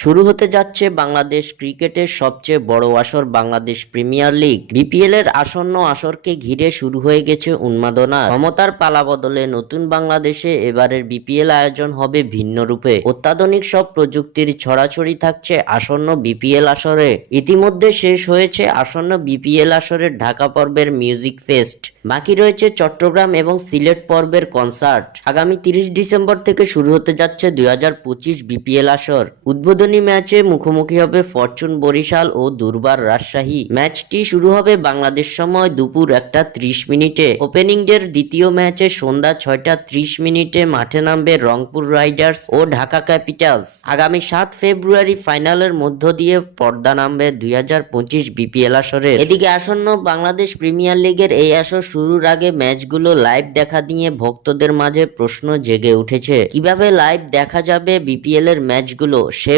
শুরু হতে যাচ্ছে বাংলাদেশ ক্রিকেটের সবচেয়ে বড় আসর বাংলাদেশ প্রিমিয়ার লিগ। বিপিএল এর আসন্ন আসরকে ঘিরে শুরু হয়ে গেছে উন্মাদনা। ক্ষমতার পালাবদলে নতুন বাংলাদেশে এবারের বিপিএল আয়োজন হবে ভিন্ন রূপে। অত্যাধুনিক সব প্রযুক্তির ছড়াছড়ি থাকছে আসন্ন বিপিএল আসরে। ইতিমধ্যে শেষ হয়েছে আসন্ন বিপিএল আসরের ঢাকা পর্বের মিউজিক ফেস্ট। বাকি রয়েছে চট্টগ্রাম এবং সিলেট পর্বের কনসার্ট। আগামী 30 ডিসেম্বর থেকে শুরু হতে যাচ্ছে 2025 বিপিএল আসর। উদ্বোধনী ম্যাচে মুখোমুখি হবে ফরচুন বরিশাল ও দুর্বার রাজশাহী। ম্যাচটি শুরু হবে বাংলাদেশ সময় দুপুর 1:30 ওপেনিং ডের দ্বিতীয় ম্যাচে সন্ধ্যা 6:30 মাঠে নামবে রংপুর রাইডার্স ও ঢাকা ক্যাপিটালস। আগামী 7 ফেব্রুয়ারি ফাইনালের মধ্য দিয়ে পর্দা নামবে 2025 বিপিএল আসরে। এদিকে আসন্ন বাংলাদেশ প্রিমিয়ার লিগের এই আসর শুরুর আগে ম্যাচগুলো লাইভ দেখা নিয়ে ভক্তদের মাঝে প্রশ্ন জেগে উঠেছে। কিভাবে লাইভ দেখা যাবে বিপিএল এর ম্যাচগুলো, সে